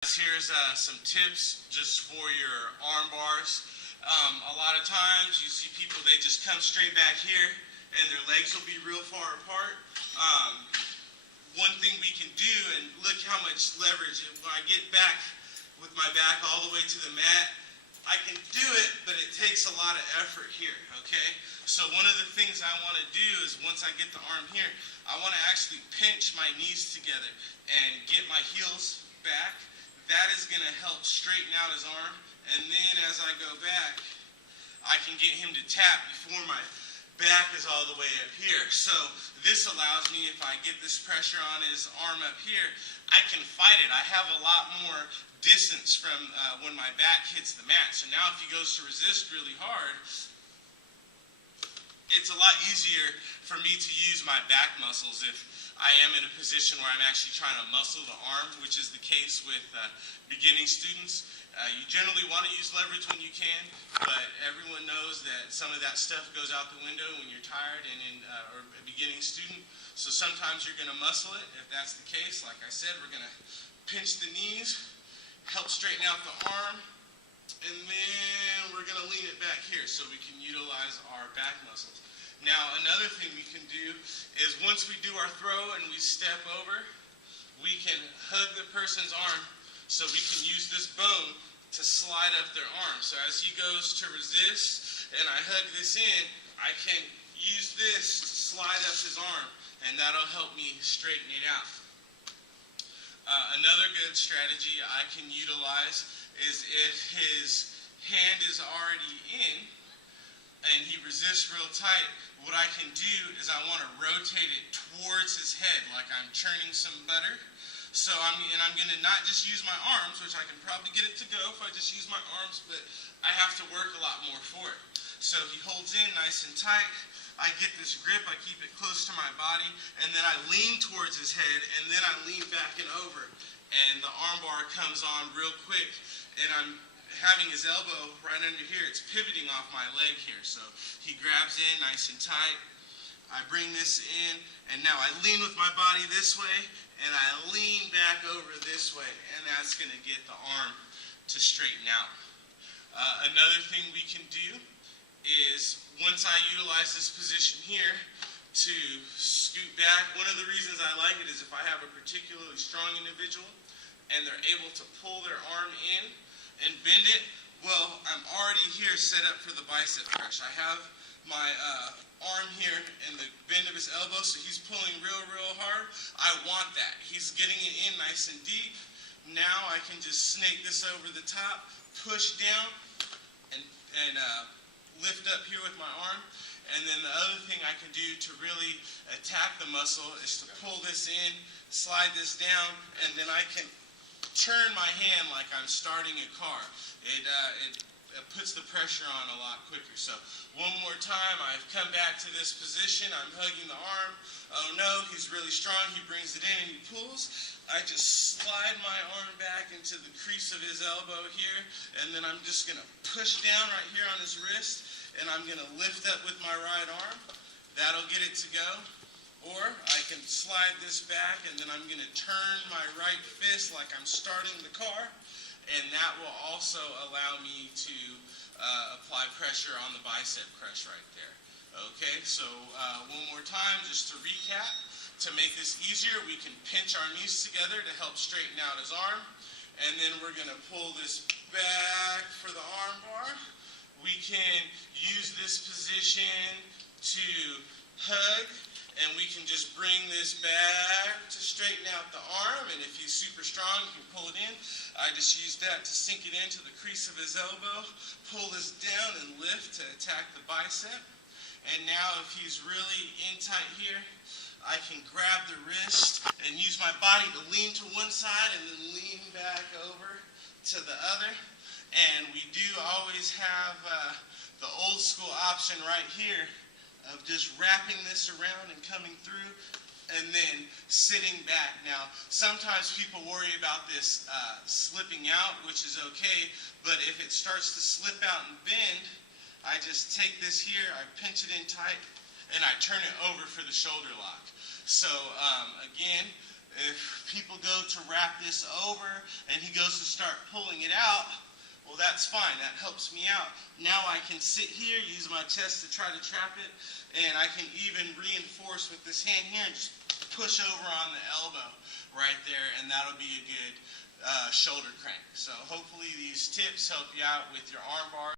Here's some tips just for your arm bars. A lot of times you see people, they just come straight back here and their legs will be real far apart. One thing we can do, and look how much leverage, when I get back with my back all the way to the mat, I can do it, but it takes a lot of effort here, okay? So one of the things I want to do is once I get the arm here, I want to actually pinch my knees together and get my heels back. That is going to help straighten out his arm. And then as I go back, I can get him to tap before my back is all the way up here. So this allows me, if I get this pressure on his arm up here, I can fight it. I have a lot more distance from when my back hits the mat. So now if he goes to resist really hard, it's a lot easier for me to use my back muscles if I am in a position where I'm actually trying to muscle the arm, which is the case with beginning students. You generally want to use leverage when you can, but everyone knows that some of that stuff goes out the window when you're tired and or a beginning student. So sometimes you're going to muscle it. If that's the case, like I said, we're going to pinch the knees, help straighten out the arm, and then we're going to lean it back here so we can utilize our back muscles. Now, another thing we can do is once we do our throw and we step over, we can hug the person's arm so we can use this bone to slide up their arm. So as he goes to resist and I hug this in, I can use this to slide up his arm, and that'll help me straighten it out. Another good strategy I can utilize is if his hand is already in and he resists real tight, what I can do is I want to rotate it towards his head like I'm churning some butter. So I'm going to not just use my arms, which I can probably get it to go if I just use my arms, but I have to work a lot more for it. So he holds in nice and tight. I get this grip, I keep it close to my body, and then I lean towards his head, and then I lean back and over. And the arm bar comes on real quick, and I'm having his elbow right under here. It's pivoting off my leg here. So he grabs in nice and tight. I bring this in, and now I lean with my body this way, and I lean back over this way, and that's going to get the arm to straighten out. Another thing we can do is once I utilize this position here to scoot back, one of the reasons I like it is if I have a particularly strong individual and they're able to pull their arm in and bend it, well, I'm already here set up for the bicep crush. I have my arm here and the bend of his elbow, so he's pulling real hard. I want that. He's getting it in nice and deep. Now I can just snake this over the top, push down, and lift up here with my arm. And then the other thing I can do to really attack the muscle is to pull this in, slide this down, and then I can turn my hand like I'm starting a car. It puts the pressure on a lot quicker. So one more time, I've come back to this position. I'm hugging the arm. Oh no, he's really strong. He brings it in and he pulls. I just slide my arm back into the crease of his elbow here, and then I'm just going to push down right here on his wrist, and I'm going to lift up with my right arm. That'll get it to go. Or I can slide this back, and then I'm going to turn my right fist like I'm starting the car, and that will also allow me to apply pressure on the bicep crush right there. Okay, so one more time, just to recap. To make this easier, we can pinch our knees together to help straighten out his arm, and then we're going to pull this back for the arm bar. We can use this position to hug, and we can just bring this back to straighten out the arm, and if he's super strong, you can pull it in. I just use that to sink it into the crease of his elbow, pull this down and lift to attack the bicep. And now if he's really in tight here, I can grab the wrist and use my body to lean to one side and then lean back over to the other. And we do always have the old school option right here of just wrapping this around and coming through and then sitting back. Now, sometimes people worry about this slipping out, which is okay, but if it starts to slip out and bend, I just take this here, I pinch it in tight, and I turn it over for the shoulder lock. So again, If people go to wrap this over and he goes to start pulling it out, well, that's fine. That helps me out. Now I can sit here, use my chest to try to trap it, and I can even reinforce with this hand here and just push over on the elbow right there, and that'll be a good shoulder crank. So hopefully these tips help you out with your arm bar.